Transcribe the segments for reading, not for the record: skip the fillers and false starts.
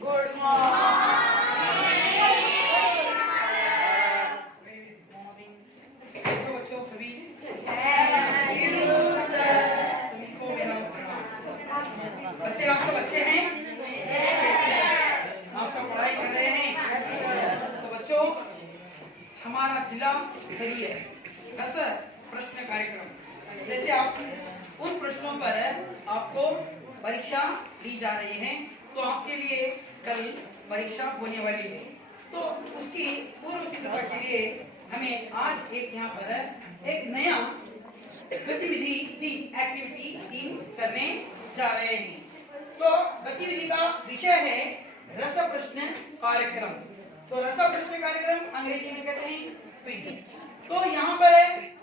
Good morning. बच्चों सभी सभी को मेरा बच्चे, आप सब अच्छे हैं? आप सब पढ़ाई कर रहे हैं? तो बच्चों, हमारा जिला स्तरीय 10 प्रश्न कार्यक्रम, जैसे आप उन प्रश्नों पर आपको परीक्षा दी जा रही है, तो आपके लिए कल परीक्षा होने वाली है। तो उसकी पूर्व सिद्धता के लिए हमें आज एक यहाँ पर एक नया गतिविधि एक्टिविटी टीम करने जा रहे हैं। तो गतिविधि का विषय है रस प्रश्न कार्यक्रम। तो रस प्रश्न कार्यक्रम अंग्रेजी में कहते हैं क्विज। तो यहाँ पर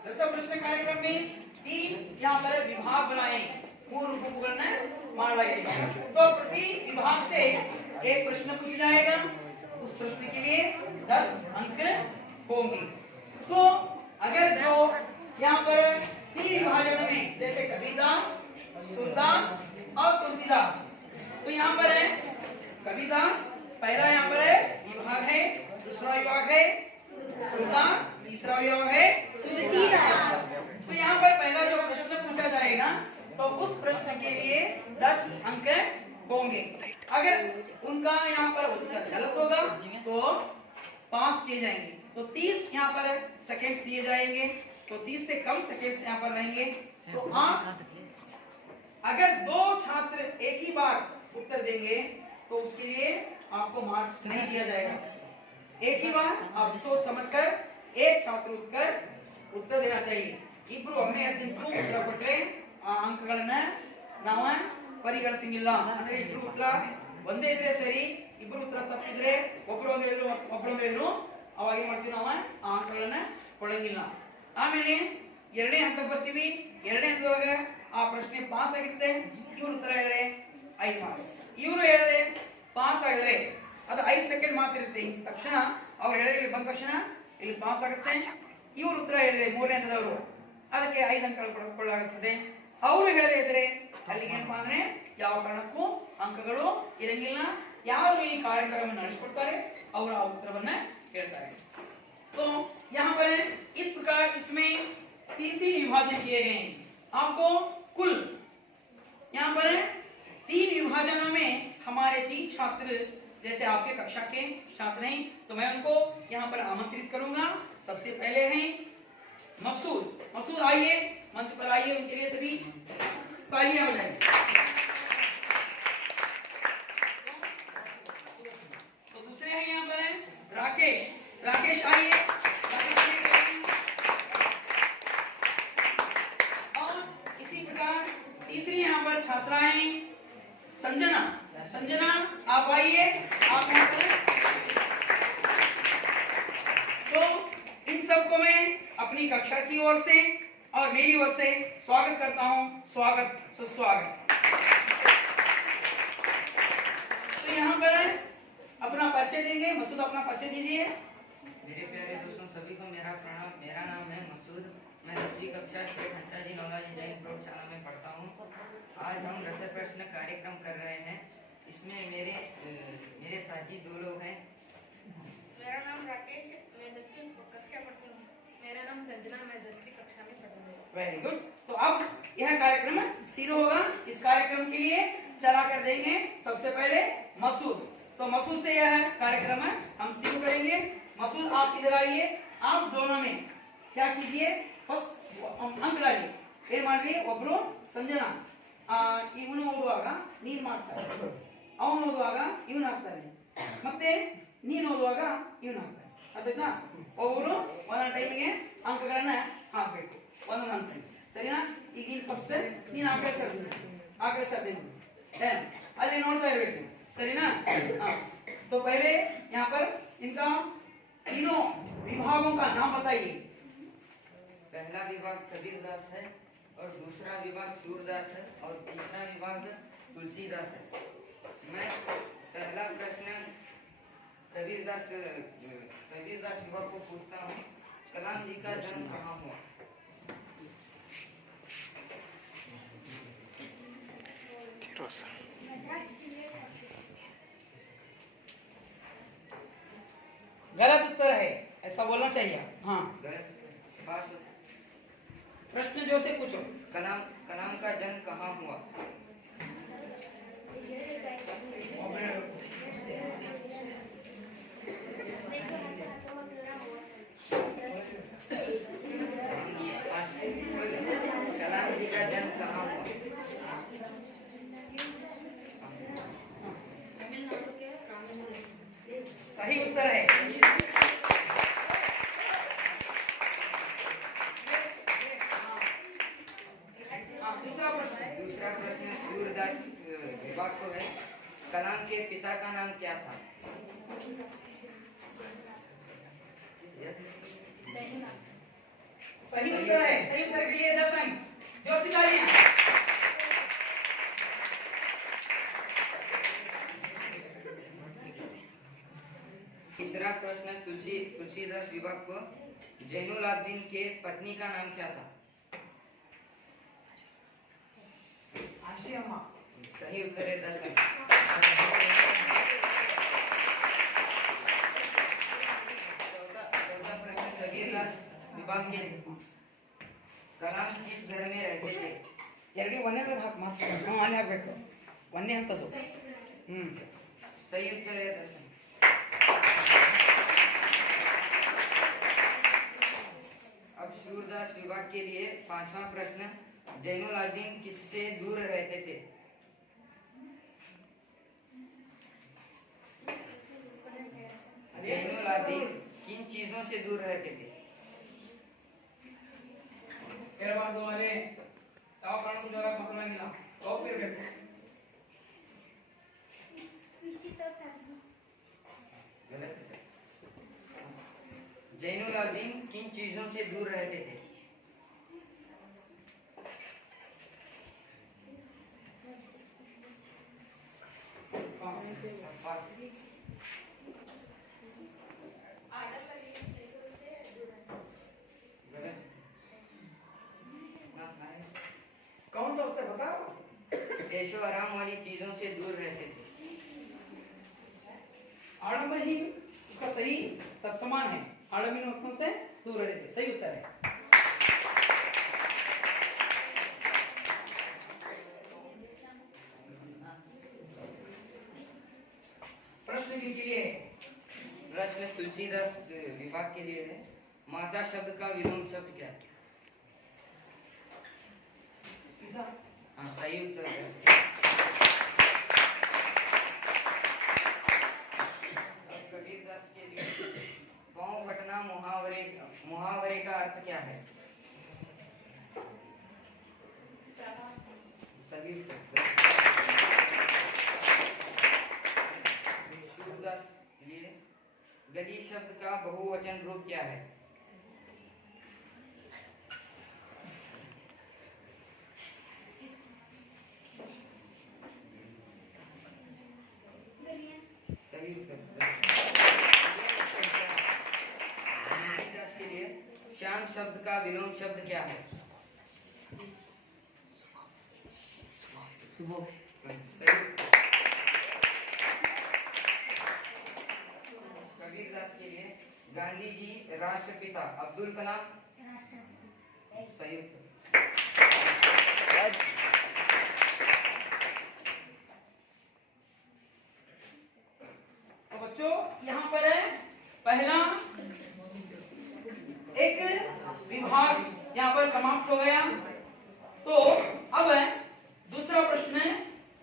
रस प्रश्न कार्यक्रम में 3 यहाँ पर विभाग बनाए, मार लगेगा। तो प्रति विभाग से एक प्रश्न पूछा जाएगा, उस प्रश्न के लिए 10 अंक होंगे। तो अगर जो यहाँ पर 3 विभाजन में, जैसे कबीरदास, सूरदास और तुलसीदास, तो यहाँ पर है कबीरदास, पहला यहाँ पर है विभाग है, दूसरा विभाग है सूरदास, तीसरा विभाग है तुलसीदास। तो यहाँ पर पहला जो प्रश्न पूछा जाएगा, तो उस प्रश्न के लिए 10 अंक होंगे। अगर उनका यहाँ पर उत्तर गलत होगा तो पास किए जाएंगे। तो 30 यहाँ पर सेकेंड्स दिए जाएंगे, तो 30 से कम सेकेंड्स यहाँ पर रहेंगे। तो आप अगर 2 छात्र एक ही बार उत्तर देंगे तो उसके लिए आपको मार्क्स नहीं दिया जाएगा। एक ही बार आप सोच समझकर एक छात्र उत्तर देना चाहिए। इब्ರು ಒಮ್ಮೆ ಎದ್ದಿದ್ದು ಉತ್ತರ ಕೊಟ್ಟರೆ ಆ ಅಂಕಗಳನ್ನು ನಾವು ಪರಿಗಣಿಸಂಗಿಲ್ಲ। ಅಂದ್ರೆ ಇಬ್ರು ಉತ್ತರ ಒಂದೇ ಇದ್ರೆ ಸರಿ, ಇಬ್ರು ಉತ್ತರ ತಪ್ಪಿದ್ರೆ ಒಬ್ಬರು ಹೇಳಿದ್ರು ಅವಾಗ ಏನ್ ಮಾಡ್ತೀವಿ, ನಾವು ಆ ಅಂಕಗಳನ್ನು ಕೊಡಂಗಿಲ್ಲ। ಆಮೇಲೆ ಎರಡನೇ ಹಂತಕ್ಕೆ ಬರ್ತೀವಿ। ಎರಡನೇ ಹಂತದೊಳಗೆ ಆ ಪ್ರಶ್ನೆ ಪಾಸ್ ಆಗಿರುತ್ತೆ, ಇವ್ರು ಉತ್ತರ ಹೇಳಿದ್ರೆ 5 ಮಾರ್ಕ್ಸ್, ಇವರು ಹೇಳಿದ್ರೆ ಪಾಸ್ ಆಗಿದ್ರೆ ಅದು 5 ಸೆಕೆಂಡ್ ಮಾತಿರುತ್ತೆ, ತಕ್ಷಣ ಅವ್ರು ಹೇಳಿದ್ರೆ ಬಂದ ತಕ್ಷಣ ಇಲ್ಲಿ ಪಾಸ್ ಆಗುತ್ತೆ। ಇವರು ಉತ್ತರ ಹೇಳಿದ್ರೆ ಮೂರನೇ ಹಂತದವರು ಅದಕ್ಕೆ 5 ಅಂಕ ಕೊಳ್ಳಾಗುತ್ತದೆ। ಅವರು ಹೇಳದೇ ಇದ್ರೆ ಅಲ್ಲಿಗೆ ಏನಪ್ಪಾ ಅಂದ್ರೆ ಯಾವ ಕಾರಣಕ್ಕೂ ಅಂಕಗಳು ಇರಂಗಿಲ್ಲ। ಯಾರು ಈ ಕಾರ್ಯಕ್ರಮವನ್ನು ನಡೆಸಿಕೊಡ್ತಾರೆ ಅವರು ಆ उत्तरವನ್ನ ಹೇಳ್ತಾರೆ। तो यहाँ पर इस प्रकार इसमें 3 विभाजन किए गए हैं। आपको कुल यहाँ पर 3 विभाजनों में हमारे 3 छात्र, जैसे आपके कक्षा के छात्र हैं, तो मैं उनको यहाँ पर आमंत्रित करूंगा। सबसे पहले हैं मसूद। मसूद आइए, मंच पर आइए, उनके लिए सभी तालियां बजाएं। तो दूसरे हैं यहाँ पर राकेश। राकेश आइए। और इसी प्रकार तीसरी यहाँ पर छात्राएं संजना। संजना आप आइए, आप यहाँ पर। तो इन सबको मैं अपनी कक्षा की ओर से और मेरी ओर से स्वागत करता हूं। स्वागत सुस्वागत। तो यहाँ पर अपना परिचय देंगे। मसूद अपना परिचय दीजिए। मेरे प्यारे दोस्तों सभी को मेरा प्रणाम। मेरा नाम है मसूद। मैं 10वीं कक्षा श्री घनश्याम जी नौला इंजीनियरिंग प्रयोगशाला में पढ़ता हूँ। आज हम रस प्रश्न कार्यक्रम कर रहे हैं। इसमें मेरे साथी 2 लोग हैं। मेरा नाम राकेश, मैं 10वीं कक्षा पढ़ती हूँ। मेरा नाम संजना, मैं 10वीं कक्षा में पढ़ती हूँ। Very good. तो अब यह कार्यक्रम शुरू होगा। इस कार्यक्रम के लिए चला कर देंगे सबसे पहले मसूद। तो मसूद से यह कार्यक्रम हम शुरू करेंगे। मसूद आप इधर आइए। आप दोनों में क्या कीजिए, फर्स्ट अंक डालिए। ಏನ್ ಮಾಡಿ, ಒಬ್ರು ಸಂಜನಾ ಇವನು ಓದುವಾಗ ನೀನು ಮಾಡ್ತಾರೆ, ಅವನು ಓದುವಾಗ ಇವನು ಹಾಕ್ತಾನೆ, ಮತ್ತೆ ನೀನು ಓದುವಾಗ ಇವನು ಹಾಕ್ತಾನೆ। ಅದನ್ನ ಒಬ್ಬರು ಒಂದೊಂದು ಟೈಮಿಗೆ ಅಂಕಗಳನ್ನ ಹಾಕಬೇಕು, ಒಂದೊಂದು ಅಂಕ, ಸರಿನಾ? ಈಗ ಇಲ್ಲಿ ಫಸ್ಟ್ ನೀನು ಆ ಕಡೆ ಸರ್ದೇನು ಅಲ್ಲಿ ನೋಡ್ತಾ ಇರಬೇಕು, ಸರಿನಾ? तो पहले यहाँ पर इनका तीनों विभागों का नाम बताइए। पहला विभाग कबीरदास है, और दूसरा विभाग सूरदास है, और तीसरा विभाग तुलसीदास है। मैं पहला प्रश्न कबीरदास विभाग को पूछता हूँ। कलाम जी का जन्म कहाँ हुआ? गलत उत्तर है, ऐसा बोलना चाहिए। हाँ, गलत बात। प्रश्न जोर से पूछो। कलाम कलाम का जन्म कहाँ हुआ? कलाम जी का जन्म कहाँ हुआ? तमिलनाडु के रामेश्वरम में। सही उत्तर है। दूसरा प्रश्न सूरदास विभाग को है। कलाम के पिता का नाम क्या था? सही उत्तर है। सही उत्तर के लिए 10 अंक। जोर से तालियां। तीसरा प्रश्न तुलसीदास विभाग को। जैनुल आब्दीन के पत्नी का नाम क्या था? आशी अम्मा। सही उत्तर है 10 अंक। चौथा प्रश्न कबीरदास विभाग के। कलाम किस घर में रहते थे? ಎರಡು ಒಂದೇ ಹಾಕಿ ಮಾರ್ಕ್ಸ್ ಅಲ್ಲಿ ಹಾಕ್ಬೇಕು, ಒಂದೇ ಅಂತದ್ದು। सही उत्तर है 10 अंक। अब सूरदास विभाग के लिए पांचवा प्रश्न। जैनुल आब्दीन किससे दूर रहते थे? जैनुल आब्दीन किन चीजों से दूर रहते थे? ಕೇಳಬಾರ್ದು ಅಲ್ಲಿ ಯಾವ ಕಾರಣಕ್ಕೂ ಜೋರ ಮಾತನಾಡಿಲ್ಲ, ಹೋಗ್ತಿರ್ಬೇಕು। जैनुल आब्दीन किन चीजों से दूर रहते थे? कौन सा उत्तर बताओ? ऐशो आराम वाली चीजों से दूर रहते थे। आडंबर ही उसका सही तत्समान है। आडंबरी वस्तुओं से दूर रहते थे, सही उत्तर है। प्रश्न किनके लिए है? प्रश्न तुलसीदास विभाग के लिए है। माता शब्द का विलोम शब्द क्या है? पिता। हाँ, सही उत्तर है। अब कबीरदास के लिए पाँव फटना मुहावरे का अर्थ क्या है? सही उत्तर। सूरदास के लिए गली शब्द का बहुवचन रूप क्या है? सही उत्तर। तुलसीदास के लिए श्याम शब्द का विलोम शब्द क्या है? सुबह। सही। कबीरदास के लिए गांधी जी राष्ट्रपिता अब्दुल कलाम। सही उत्तर। तो बच्चों यहाँ पर है पहला एक विभाग यहाँ पर समाप्त हो गया। तो अब दूसरा प्रश्न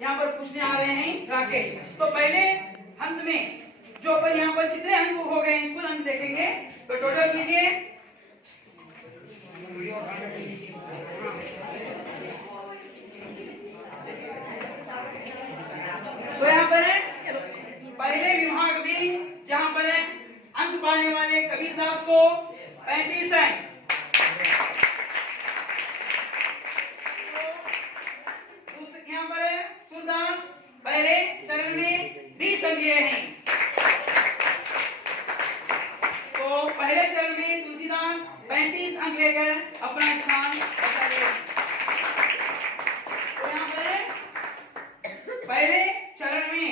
यहाँ पर पूछने आ रहे हैं राकेश। तो पहले अंत में जो पर यहाँ पर कितने अंक हो गए कुल अंक देखेंगे। तो टोटल कीजिए। तो यहाँ पर है पहले विभाग में जहाँ पर है अंक पाने वाले कबीरदास को 35 अंक। यहाँ पर है सूरदास पहले चरण में 20 अंक लिए हैं। तो पहले चरण में तुलसीदास 35 अंक लेकर अपना स्थान बचा लिया। तो यहाँ पर है पहले चरण में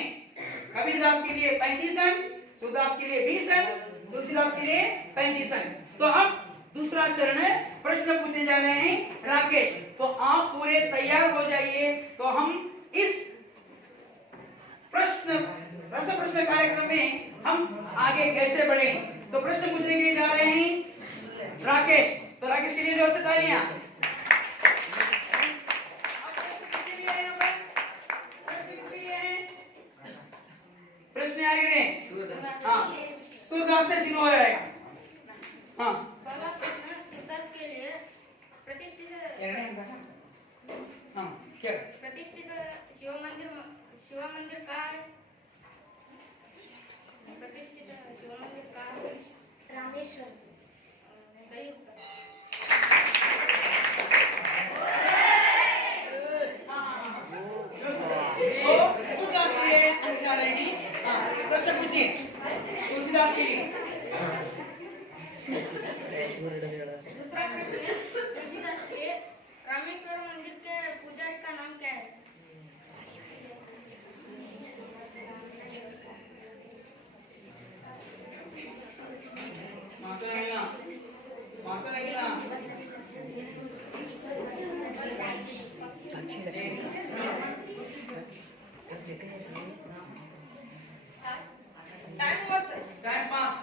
कबीरदास के लिए 35 अंक, सूरदास के लिए 20 अंक तुलसीदास के लिए 35 अंक। तो अब दूसरा चरण है, प्रश्न पूछने जा रहे हैं राकेश। तो आप पूरे तैयार हो जाइए। तो हम इस रस प्रश्न कार्यक्रम में हम आगे कैसे बढ़े। तो प्रश्न पूछने के लिए जा रहे हैं राकेश। तो राकेश के लिए जोर से तालियां। प्रश्न आगे में हाँ सूरदास से शुरू हो जाएगा। हाँ पहला प्रश्न सूरदास के लिए प्रतिष्ठित हाँ क्या प्रतिष्ठित शिव मंदिर कहाँ है? प्रतिष्ठित शिव मंदिर कहाँ है? रामेश्वर। सही उत्तर। तो सूरदास के लिए अंक जा रहे हैं। हाँ प्रश्न पूछिए तुलसीदास के लिए। दूसरा प्रश्न तुलसीदास के रामेश्वर मंदिर के पुजारी का नाम क्या है? माता नहीं टाइम पास।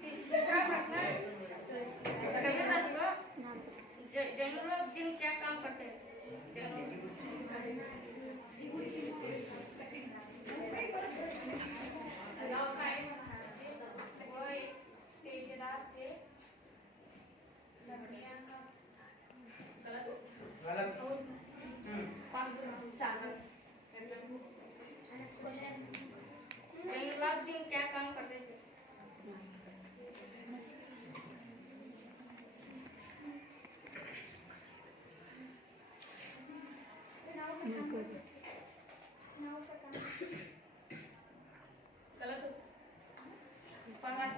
तीसरा प्रश्न कबीरदास को जैन लोग दिन क्या काम करते हैं? दिन क्या काम करते थे? गलत। प्रवास।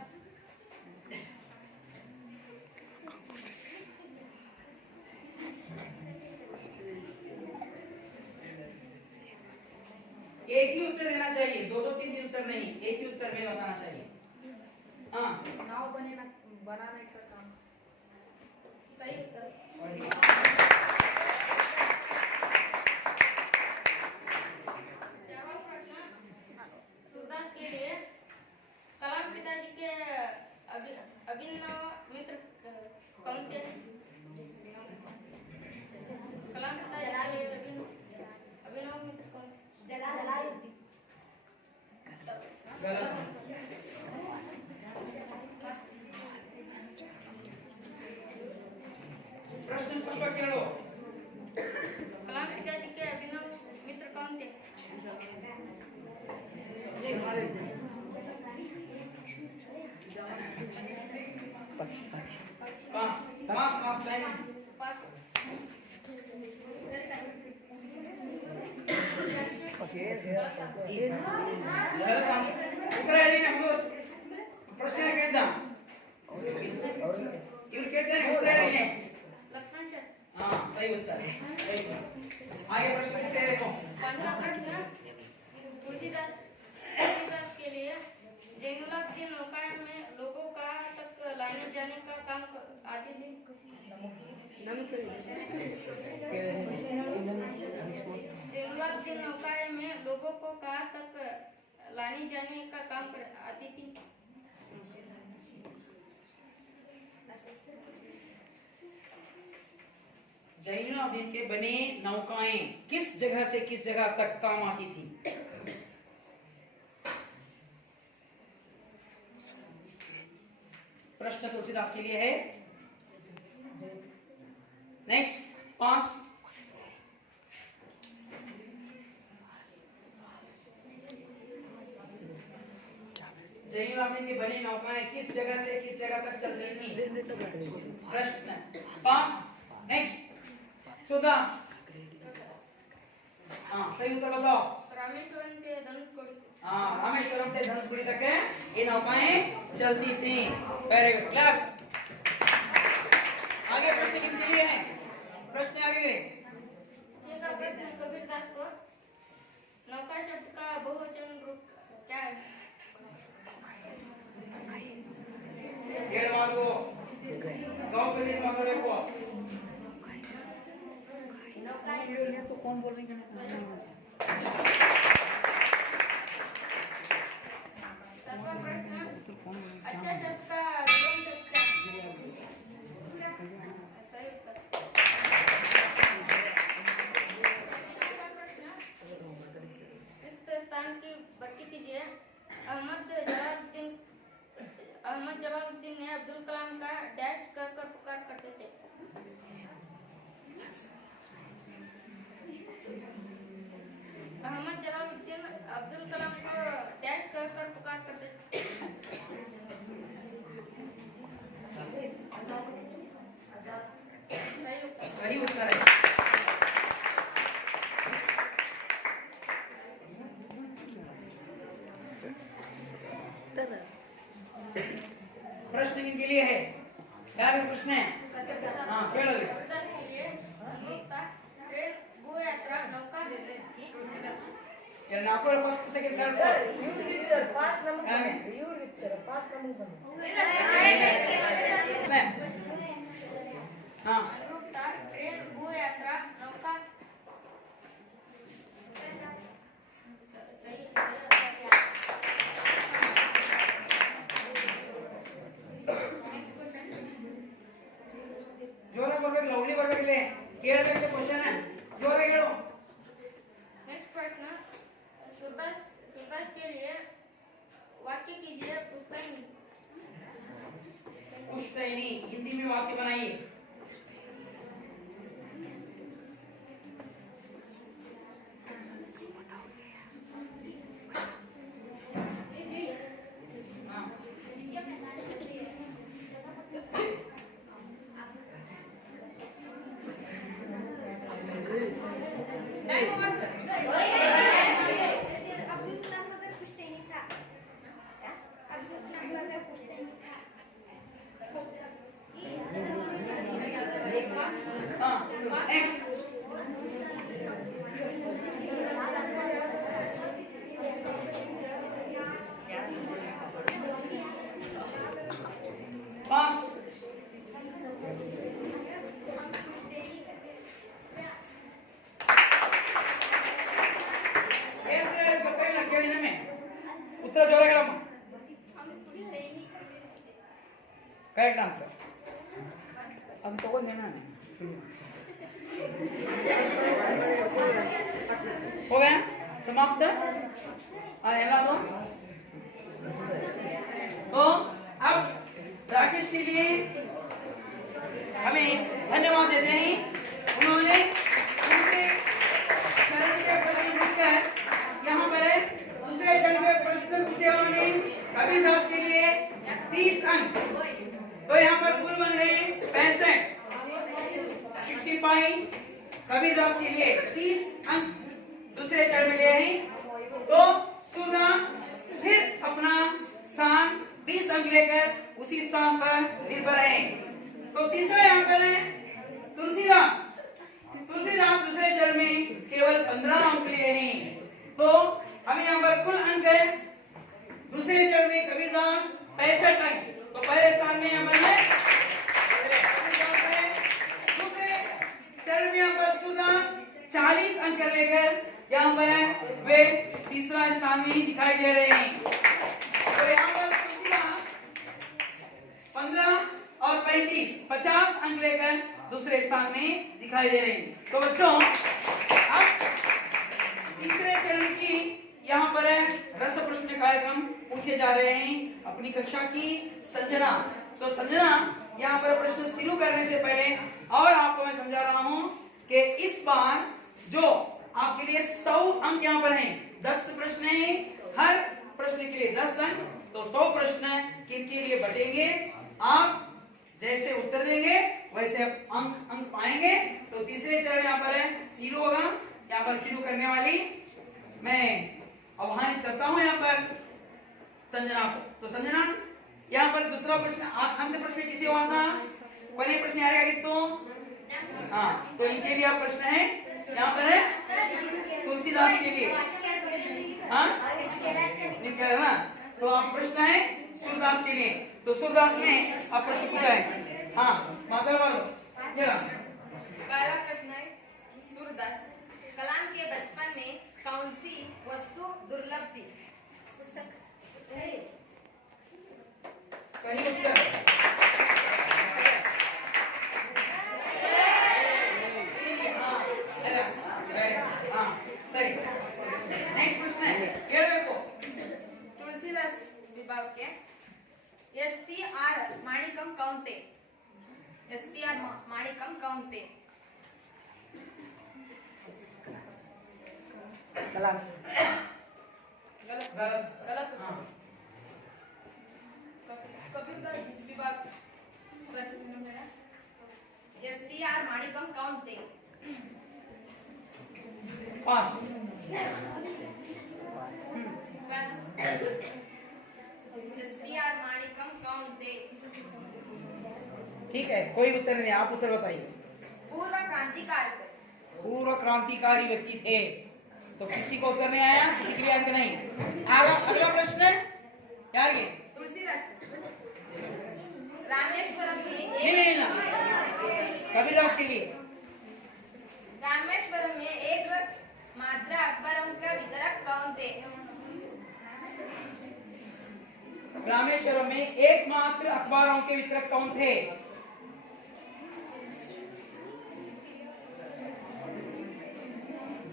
एक ही उत्तर देना चाहिए, दो दो तीन उत्तर नहीं, एक ही उत्तर में बताना चाहिए। हाँ नाव बनाने का काम। सही उत्तर। जवाब प्रश्न सूरदास के लिए कलाम पिताजी के अभिनव मित्र कौन थे? कलाम पिताजी के अभिनव मित्र कौन? जलालुद्दीन। प्रश्न स्पष्ट करो। कलाम पिताजी के अभिनव मित्र कौन थे? पास टाइम पास। उत्तर ಹೇಳಿ ನಮ್ದು ಪ್ರಶ್ನೆ ಕೇಳಿದ್ದ ಇವ್ರು ಕೇಳ್ತಾನೆ उत्तर ಹೇಳಿ। लक्ष्मण सर। हाँ सही उत्तर। आगे प्रश्न से देखो। पांचवा प्रश्न तुलसीदास के लिए जैनुलाब्दीन नौकायन में लोगों का तक लाने जाने का काम आते थे? जैनुलाब्दीन नौकायन में लोगों को कहाँ तक लाने जाने का काम आती थी? जैनुलाब्दीन के बने नौकाएं किस जगह से किस जगह तक काम आती थी? प्रश्न तुलसीदास के लिए है। नेक्स्ट पास। जैनुलाब्दीन के बने नौकाएं किस जगह से किस जगह तक चलती थी? प्रश्न पास। नेक्स्ट सुदास। हाँ सही उत्तर बताओ। रामेश्वरम से धनुषकोडी। हाँ रामेश्वरम से धनुषकोडी तक है ये नौकाएं चलती थी। Very good claps. आगे प्रश्न किनके लिए है? प्रश्न आगे गए। प्रश्न कबीरदास को नौका शब्द का बहुवचन रूप क्या है? डेढ़ मार्क को द्रौपदी महोदय को तो कौन बोल रही है? सातवां प्रश्न अच्छा शब्द का विलोम शब्द क्या है? सही उत्तर। आठवां प्रश्न रिक्त स्थान की भर्ती कीजिए। अहमद जलालुद्दीन ने अब्दुल कलाम का डैश कर पुकार करते थे। अहमद जलालुद्दीन अब्दुल कलाम को डैश कर पुकार करते थे। सही उत्तर है। प्रश्न किनके लिए है? क्या प्रश्न है? हाँ केवल Nagpur first second third fourth हाँ ट्रेन भू यात्रा नौका जोर ಬರ್ಬೇಕು ಲೌಡ್ಲಿ ಬರ್ಬೇಕಿಲ್ಲ ಕೇಳಬೇಕು ಕ್ವೆಶ್ಚನ್ जोर ಹೇಳು नेक्स्ट प्रश्न सुरदास के लिए वाक्य कीजिए पुश्तैनी हिंदी में वाक्य बनाइए करेक्ट आंसर अब तो को देना नहीं हो गया समाप्त ಎಲ್ಲ तो अब राकेश के लिए हमें धन्यवाद देते हैं उन्होंने दूसरे चरण के प्रश्न पूछकर यहाँ पर दूसरे चरण के प्रश्न पूछे उन्होंने कबीरदास के लिए 30 अंक तो यहाँ पर कुल बन रहे 65 कबीरदास के लिए 30 अंक दूसरे चरण में लिए हैं तो सूरदास फिर अपना स्थान 20 अंक लेकर उसी स्थान पर निर्भर है तो तीसरा यहाँ पर है तुलसीदास दूसरे चरण में केवल 15 अंक लिए हैं तो हमें यहाँ पर कुल अंक है दूसरे चरण में कबीरदास 65 अंक तो पहले स्थान में यहाँ पर है दूसरे चरण में यहाँ पर सूरदास 40 अंक लेकर यहाँ पर है वे तीसरा स्थान में दिखाई दे रहे हैं तो यहाँ पर 15 और 35 50 अंक लेकर दूसरे स्थान में दिखाई दे रहे हैं तो बच्चों अब तीसरे चरण की यहाँ पर है रस प्रश्न कार्यक्रम पूछे जा रहे हैं अपनी कक्षा की संजना तो संजना यहाँ पर प्रश्न शुरू करने से पहले और आपको मैं समझा रहा हूँ कि इस बार जो आपके लिए 100 अंक यहाँ पर हैं 10 प्रश्न हैं हर प्रश्न के लिए 10 अंक तो 100 प्रश्न किनके लिए बटेंगे आप जैसे उत्तर देंगे वैसे अंक पाएंगे तो तीसरे चरण यहाँ पर है शुरू होगा यहाँ पर शुरू करने वाली मैं आह्वानित करता हूँ यहाँ पर संजना को तो संजना यहाँ पर दूसरा प्रश्न अंक प्रश्न किसे हुआ था पहले प्रश्न आ रहा तो हाँ तो इनके लिए प्रश्न है यहाँ पर है तुलसीदास के लिए, हाँ लिख है ना। तो आप प्रश्न है सूरदास के लिए, तो सूरदास में आप प्रश्न पूछा है। हाँ माता बोलो चलो। पहला प्रश्न है सूरदास, कलाम के बचपन में कौन सी वस्तु दुर्लभ थी? सही उत्तर। हाँ सही। नेक्स्ट प्रश्न है ये देखो, तुलसीदास विभाग के SPR माणिकम कौन थे? SPR माणिकम कौन थे? कलाम गलत गलत। गलत। हाँ कबीरदास विभाग प्रश्न है SPR माणिकम कौन थे? पास। बस SPR माणिकम कौन थे? ठीक है, कोई उत्तर नहीं, आप उत्तर बताइए। पूर्व क्रांतिकारी थे। पूर्व क्रांतिकारी व्यक्ति थे, तो किसी को उत्तर नहीं आया, किसी के लिए अंक नहीं। अगला प्रश्न क्या है? तुलसीदास रामेश्वरम में नहीं ना, कबीरदास के लिए। रामेश्वरम में एक मात्र अखबारों का वितरक कौन थे? रामेश्वरम में एकमात्र अखबारों के वितरक कौन थे?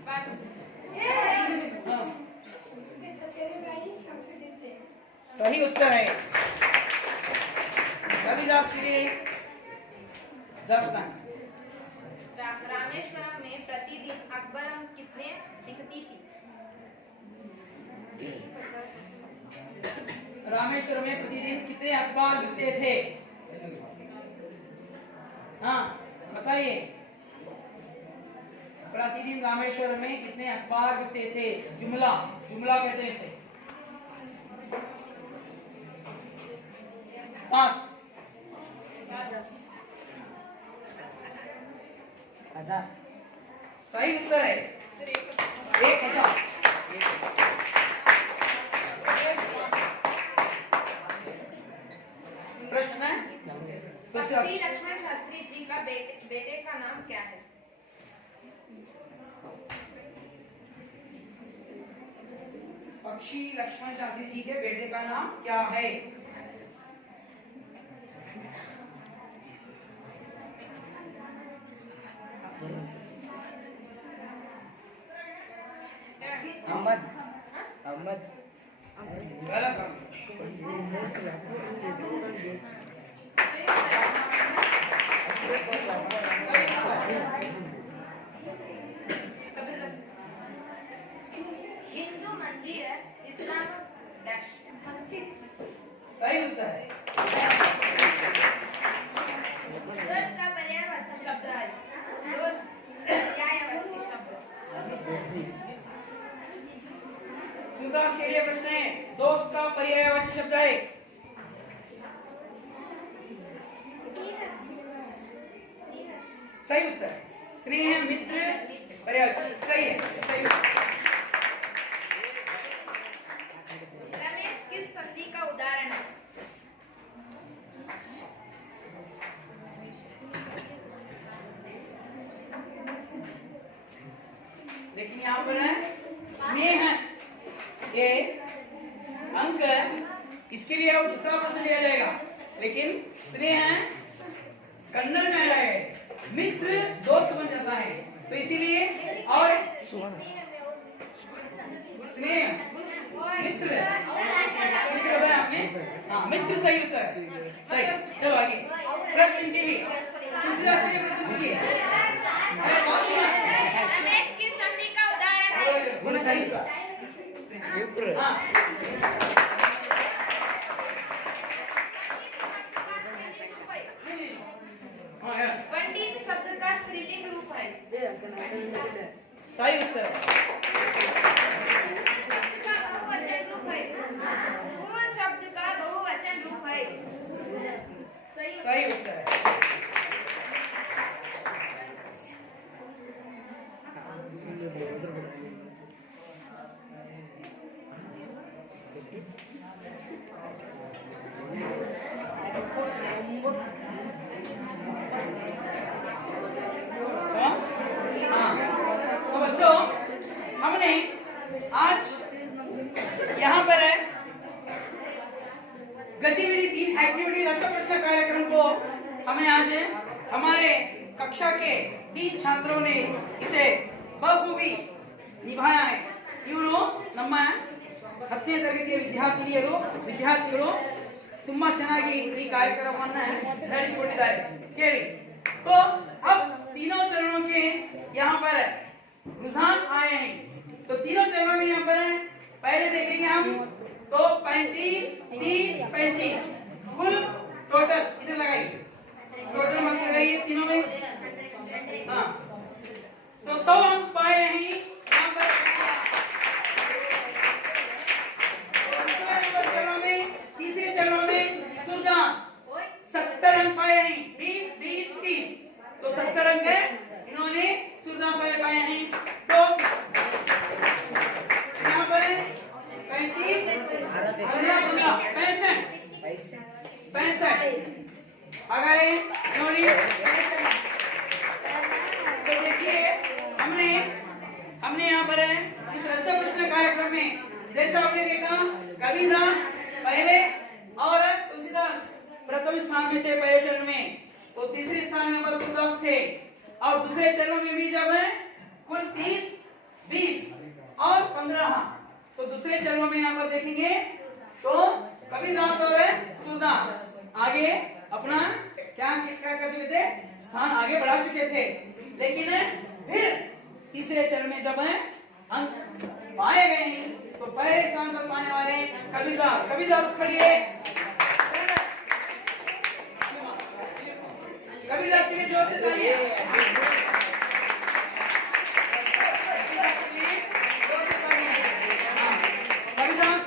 बस हाँ। सही उत्तर है। कबीरदास के लिए 10 अंक। रामेश्वरम में प्रतिदिन अखबारों कितने बिकती थी? रामेश्वरम में प्रतिदिन कितने अखबार बिकते थे? हाँ बताइए, प्रतिदिन रामेश्वरम में कितने अखबार बिकते थे? जुमला, जुमला कहते हैं इसे। पास। हजार। सही उत्तर है, 1000। प्रश्न है पक्षी लक्ष्मण शास्त्री जी का बेटे का नाम क्या है? पक्षी लक्ष्मण शास्त्री जी के बेटे का नाम क्या है? अहमद अहमद गलत। हिंदू मंदिर इस्लाम डैश। सही उत्तर है। दोस्त का पर्यायवाची शब्द है। दोस्त पर्यायवाची शब्द। सूरदास के लिए प्रश्न है, दोस्त का पर्यायवाची शब्द है? सही उत्तर है, स्नेह, मित्र, पर्यायवाची। सही है, सही उत्तर। रमेश किस संधि का उदाहरण है? लेकिन यहाँ पर है स्नेह, ये अंक इसके लिए और दूसरा प्रश्न लिया जाएगा, लेकिन स्नेह कन्नड़ में आया है, मित्र दोस्त बन जाता है, तो इसीलिए। और स्नेह मित्र बताया आपने। हाँ मित्र सही उत्तर है, सही। चलो आगे प्रश्न के लिए तुलसीदास के लिए प्रश्न पूछिए। रमेश किस संधि का उदाहरण है? सही उत्तर। हाँ पंडित शब्द का स्त्रीलिंग रूप है। सही उत्तर है। का बहुवचन रूप है। पूर्ण शब्द का बहुवचन रूप है। सही उत्तर है। एक्टिविटी रस प्रश्न कार्यक्रम को हमें आज हमारे कक्षा के 3 छात्रों ने इसे बखूबी निभाया है। इವರು ನಮ್ಮ 10ನೇ ತರಗತಿಯ ವಿದ್ಯಾರ್ಥಿಗಳು ತುಂಬಾ ಚೆನ್ನಾಗಿ ಈ ಕಾರ್ಯಕ್ರಮವನ್ನ ನಡೆಸಿಕೊಂಡಿದ್ದಾರೆ। ಕೇಳಿ, तो अब तीनों चरणों के यहाँ पर रुझान आए हैं। तो तीनों चरणों में यहाँ पर पहले देखेंगे हम तो 35, 30, 35 कुल टोटल इधर लगाइए, टोटल मार्क्स लगाइए तीनों में। हाँ, तो 100 अंक पाए हैं यहाँ पर। तीसरे चरणों में सूरदास 70 अंक पाए हैं। 20, 20, 30 तो 70 अंक है इन्होंने सूरदास वाले पाए हैं। तो यहाँ पर 35, 65 आ गए इन्होंने। तो देखिए हमने यहाँ पर इस रस प्रश्न कार्यक्रम में जैसा आपने देखा कबीरदास पहले और तुलसीदास प्रथम स्थान में थे पहले चरण में। तो तीसरे स्थान में पर सूरदास थे और दूसरे चरण में भी जब है कुल 30, 20 और 15। तो दूसरे चरणों में यहाँ पर देखेंगे तो कबीरदास और सूरदास आगे अपना क्या कर चुके थे, स्थान आगे बढ़ा चुके थे। लेकिन फिर तीसरे चरण में जब है अंक पाए गए नहीं तो पहले स्थान पर पाने वाले कबीरदास खड़िए। कबीरदास के लिए जोर से तालियां। कबीरदास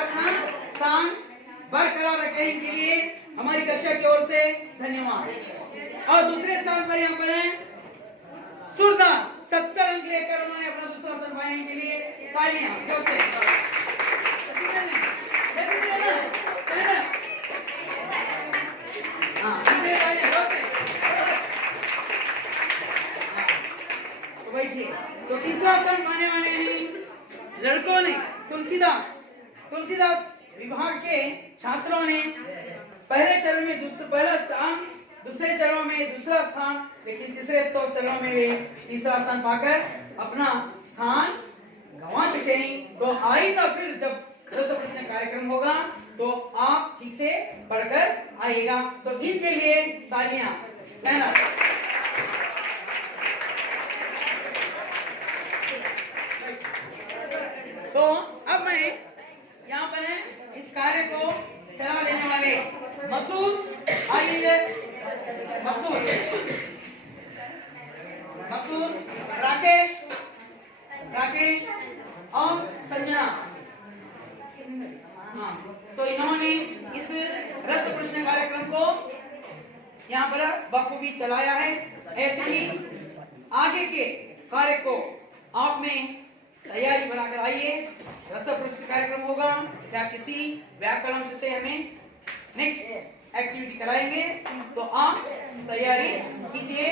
अपना स्थान बरकरार रखने के लिए हमारी कक्षा की ओर से धन्यवाद। और दूसरे स्थान पर यहाँ पर है सूरदास 70 अंक लेकर उन्होंने अपना दूसरा स्थान पाने के लिए तालियां जोर से। तो बैठिए। तो तीसरा स्थान पाने वाले हैं लड़कों ने तुलसीदास विभाग के छात्रों ने पहले चरण में पहला स्थान, दूसरे चरणों में दूसरा स्थान, लेकिन तीसरे चरणों में वे तीसरा स्थान पाकर अपना स्थान गंवा चुके हैं। तो आइएगा फिर जब रस प्रश्न कार्यक्रम होगा तो आप ठीक से पढ़कर आइएगा। तो इनके लिए तालियां। तो अब मैं यहाँ पर इस कार्य को चला लेने वाले मसूद आइए, मसूद राकेश और संजना। हाँ, तो इन्होंने इस रस प्रश्न कार्यक्रम को यहाँ पर बखूबी चलाया है। ऐसे ही आगे के कार्य को आप में तैयारी बनाकर आइए। रस प्रश्न कार्यक्रम होगा या किसी व्याकरण से हमें नेक्स्ट एक्टिविटी कराएंगे, तो आप तैयारी कीजिए।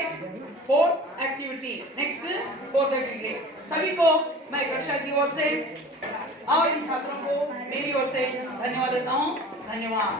फोर्थ एक्टिविटी सभी को मैं कक्षा की ओर से और इन छात्रों को मेरी ओर से धन्यवाद देता हूँ। धन्यवाद।